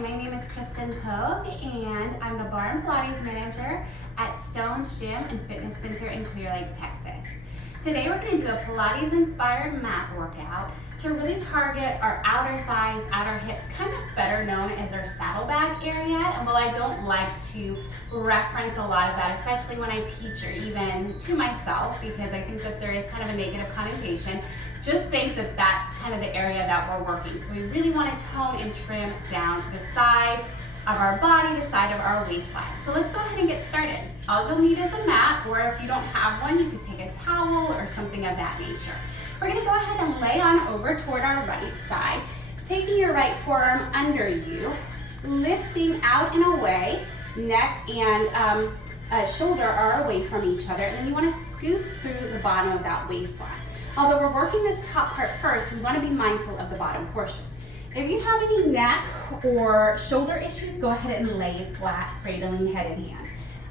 my name is Kristen Pogue, and I'm the Bar and Pilates Manager at Stone's Gym and Fitness Center in Clear Lake, Texas. Today we're going to do a Pilates-inspired mat workout to really target our outer thighs, outer hips, kind of better known as our saddlebag area. And while I don't like to reference a lot of that, especially when I teach or even to myself, because I think that there is kind of a negative connotation, just think that that's kind of the area that we're working. So we really want to tone and trim down the side of our body, the side of our waistline. So let's go ahead and get started. All you'll need is a mat, or if you don't have one, you can take a towel or something of that nature. We're going to go ahead and lay on over toward our right side, taking your right forearm under you, lifting out and away, neck and shoulder are away from each other, and then you want to scoop through the bottom of that waistline. Although we're working this top part first, we want to be mindful of the bottom portion. If you have any neck or shoulder issues, go ahead and lay flat, cradling head and hand.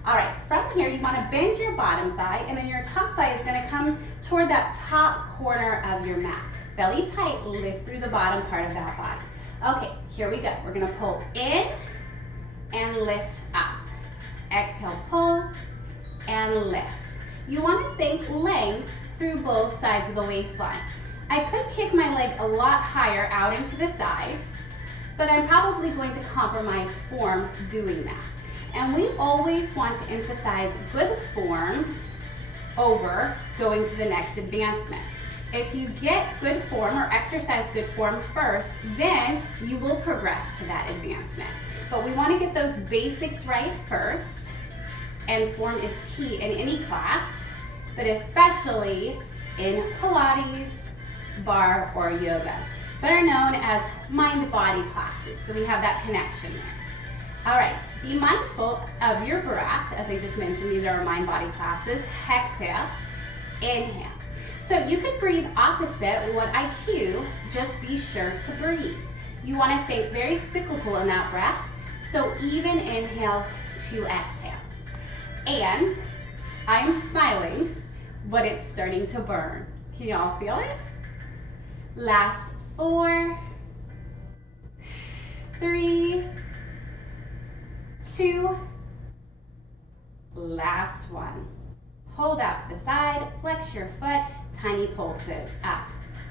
All right, from here, you want to bend your bottom thigh, and then your top thigh is going to come toward that top corner of your mat. Belly tight, lift through the bottom part of that body. Okay, here we go. We're going to pull in and lift up. Exhale, pull and lift. You want to think length through both sides of the waistline. I could kick my leg a lot higher out into the side, but I'm probably going to compromise form doing that. And we always want to emphasize good form over going to the next advancement. If you get good form or exercise good form first, then you will progress to that advancement. But we want to get those basics right first, and form is key in any class, but especially in Pilates, bar, or yoga, better known as mind-body classes. So we have that connection there. All right, be mindful of your breath. As I just mentioned, these are our mind-body classes. Exhale, inhale. So you could breathe opposite what I cue, just be sure to breathe. You want to think very cyclical in that breath, so even inhales to exhales. And I'm smiling, but it's starting to burn. Can you all feel it? Last 4, 3, 2, last 1. Hold out to the side, flex your foot, tiny pulses, up,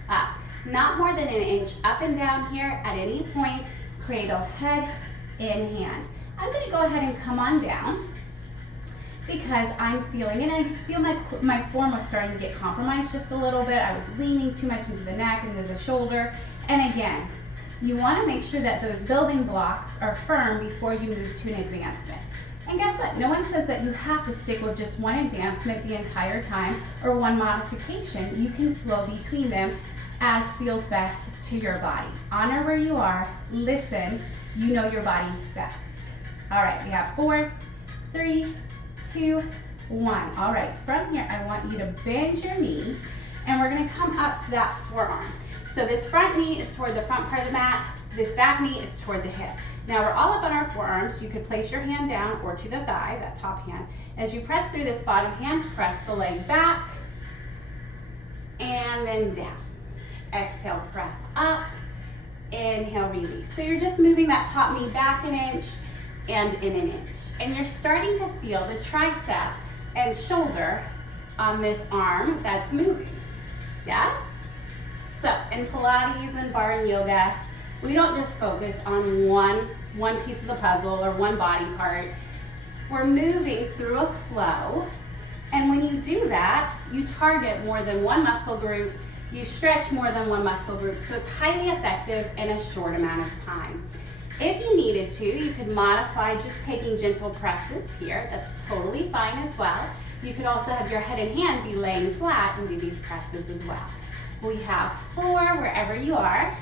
up. Not more than an inch up and down here at any point, cradle head in hand. I'm gonna go ahead and come on down because I'm feeling, and I feel my form was starting to get compromised just a little bit. I was leaning too much into the neck and into the shoulder. And again, you want to make sure that those building blocks are firm before you move to an advancement. And guess what? No one says that you have to stick with just one advancement the entire time or one modification. You can flow between them as feels best to your body. Honor where you are, listen, you know your body best. All right, we have 4, 3, 2, 1. All right, from here, I want you to bend your knee, and we're gonna come up to that forearm. So this front knee is toward the front part of the mat, this back knee is toward the hip. Now we're all up on our forearms. You could place your hand down or to the thigh, that top hand. As you press through this bottom hand, press the leg back, and then down. Exhale, press up, inhale, release. So you're just moving that top knee back an inch and in an inch. And you're starting to feel the tricep and shoulder on this arm that's moving, yeah? So in Pilates and bar and yoga, we don't just focus on one piece of the puzzle or one body part. We're moving through a flow, and when you do that, you target more than one muscle group, you stretch more than one muscle group, so it's highly effective in a short amount of time. If you needed to, you could modify just taking gentle presses here. That's totally fine as well. You could also have your head and hand be laying flat and do these presses as well. We have 4 wherever you are.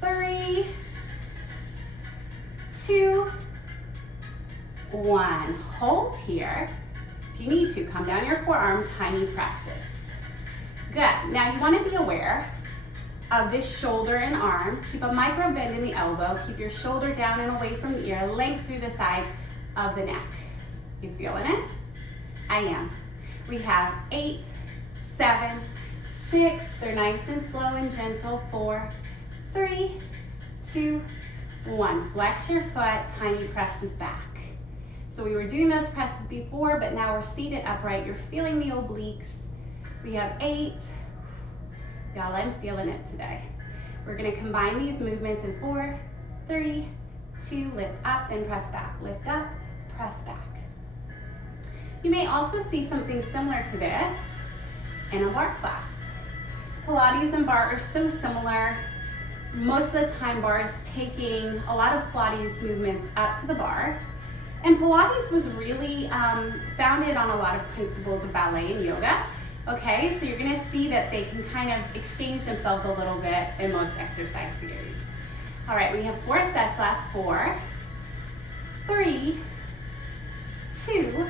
3, 2, 1. Hold here. If you need to, come down your forearm, tiny presses. Good. Now you want to be aware of this shoulder and arm. Keep a micro bend in the elbow. Keep your shoulder down and away from the ear. Length through the sides of the neck. You feeling it? I am. We have 8, 7, 6. They're nice and slow and gentle. 4, 3, 2, 1. Flex your foot, tiny presses back. So we were doing those presses before, but now we're seated upright. You're feeling the obliques. We have 8. Y'all, I'm feeling it today. We're gonna combine these movements in 4, 3, 2, lift up, then press back. Lift up, press back. You may also see something similar to this in a bar class. Pilates and bar are so similar. Most of the time, bar is taking a lot of Pilates movements up to the bar. And Pilates was really founded on a lot of principles of ballet and yoga. Okay, so you're gonna see that they can kind of exchange themselves a little bit in most exercise series. All right, we have 4 sets left. 4, 3, 2,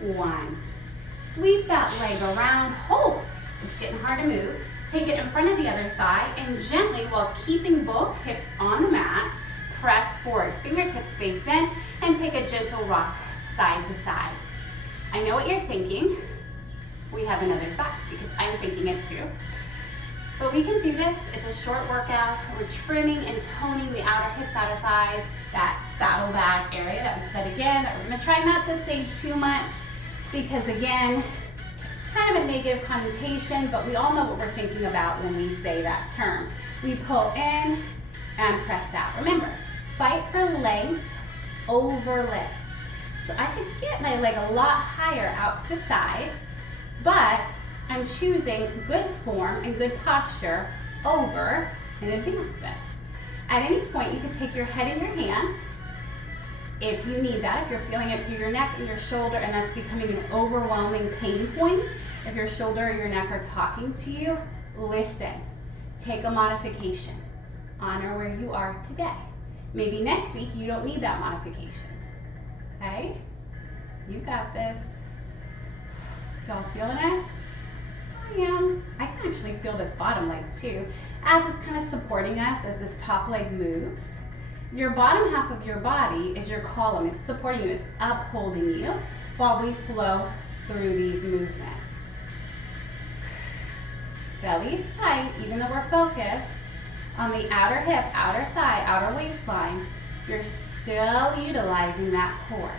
1. Sweep that leg around, hold. It's getting hard to move. Take it in front of the other thigh and gently, while keeping both hips on the mat, press forward. Fingertips face in and take a gentle rock side to side. I know what you're thinking. We have another side because I'm thinking it too. But we can do this. It's a short workout. We're trimming and toning the outer hips, outer thighs, that saddlebag area that we said again, that we're gonna try not to say too much because again, kind of a negative connotation, but we all know what we're thinking about when we say that term. We pull in and press out. Remember, fight for length over lift. So I could get my leg a lot higher out to the side, but I'm choosing good form and good posture over an advancement. At any point, you can take your head in your hand if you need that, if you're feeling it through your neck and your shoulder and that's becoming an overwhelming pain point. If your shoulder or your neck are talking to you, listen, take a modification. Honor where you are today. Maybe next week you don't need that modification, okay? You got this. Y'all feeling it? I am. I can actually feel this bottom leg too, as it's kind of supporting us as this top leg moves. Your bottom half of your body is your column. It's supporting you, it's upholding you while we flow through these movements. Belly's tight, even though we're focused on the outer hip, outer thigh, outer waistline, you're still utilizing that core.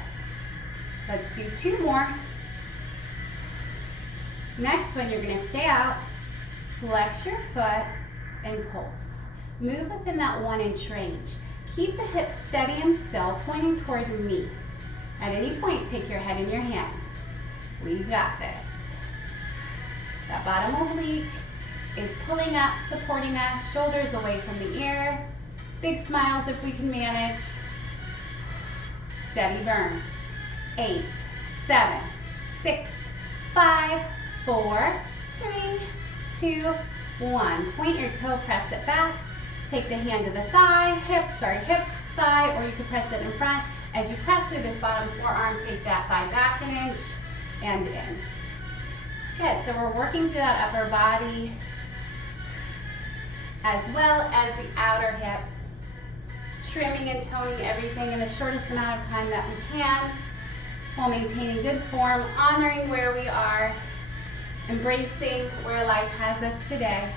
Let's do 2 more. Next one, you're gonna stay out, flex your foot, and pulse. Move within that 1-inch range. Keep the hips steady and still, pointing toward me. At any point, take your head in your hand. We got this. That bottom oblique is pulling up, supporting us, shoulders away from the ear. Big smiles if we can manage. Steady burn. 8, 7, 6, 5, 4, 3, 2, 1. Point your toe, press it back. Take the hand to the thigh, hip, thigh, or you can press it in front. As you press through this bottom forearm, take that thigh back 1 inch and in. Good, so we're working through that upper body as well as the outer hip, trimming and toning everything in the shortest amount of time that we can while maintaining good form, honoring where we are, embracing where life has us today,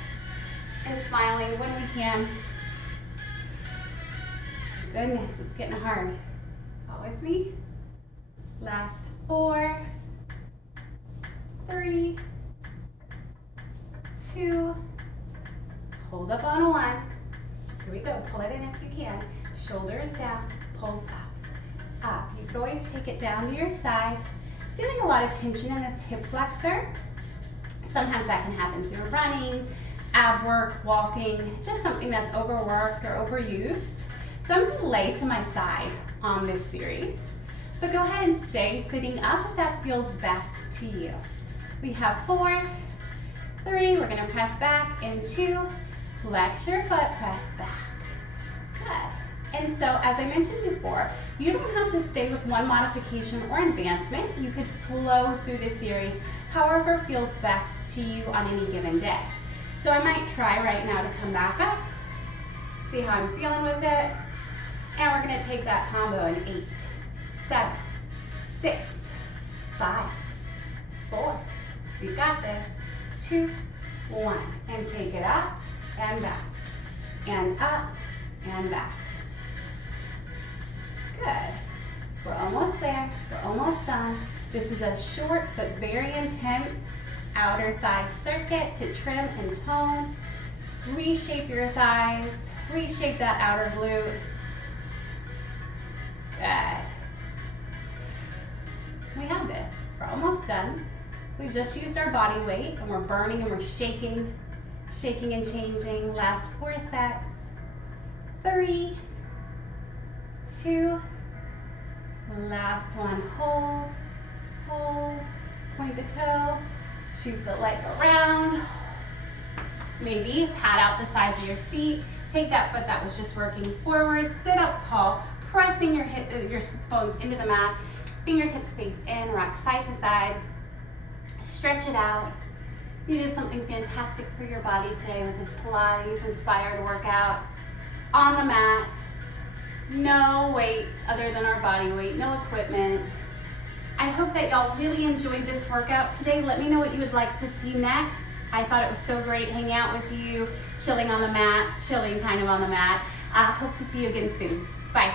and smiling when we can. Goodness, it's getting hard. All with me? Last 4, 3, 2, hold up on 1. Here we go, pull it in if you can. Shoulders down, pulse up, up. You could always take it down to your side. Feeling a lot of tension in this hip flexor. Sometimes that can happen through running, ab work, walking, just something that's overworked or overused. So I'm gonna lay to my side on this series, but go ahead and stay sitting up if that feels best to you. We have 4, 3, we're gonna press back, and 2, flex your foot, press back. Good. And so, as I mentioned before, you don't have to stay with one modification or advancement. You could flow through this series however feels best to you on any given day. So I might try right now to come back up, see how I'm feeling with it, and we're gonna take that combo in 8, 7, 6, 5, 4, we got this, 2, 1, and take it up and back, and up and back. Good. We're almost there. We're almost done. This is a short but very intense outer thigh circuit to trim and tone. Reshape your thighs. Reshape that outer glute. Good. We have this. We're almost done. We've just used our body weight and we're burning and we're shaking and changing. Last 4 sets. 3, 2, last one. Hold, hold, point the toe, shoot the leg around. Maybe pat out the sides of your seat. Take that foot that was just working forward. Sit up tall, pressing your sits bones into the mat. Fingertips face in, rock side to side. Stretch it out. You did something fantastic for your body today with this Pilates-inspired workout. On the mat, no weights other than our body weight, no equipment. I hope that y'all really enjoyed this workout today. Let me know what you would like to see next. I thought it was so great hanging out with you, chilling on the mat, chilling kind of on the mat. Hope to see you again soon. Bye.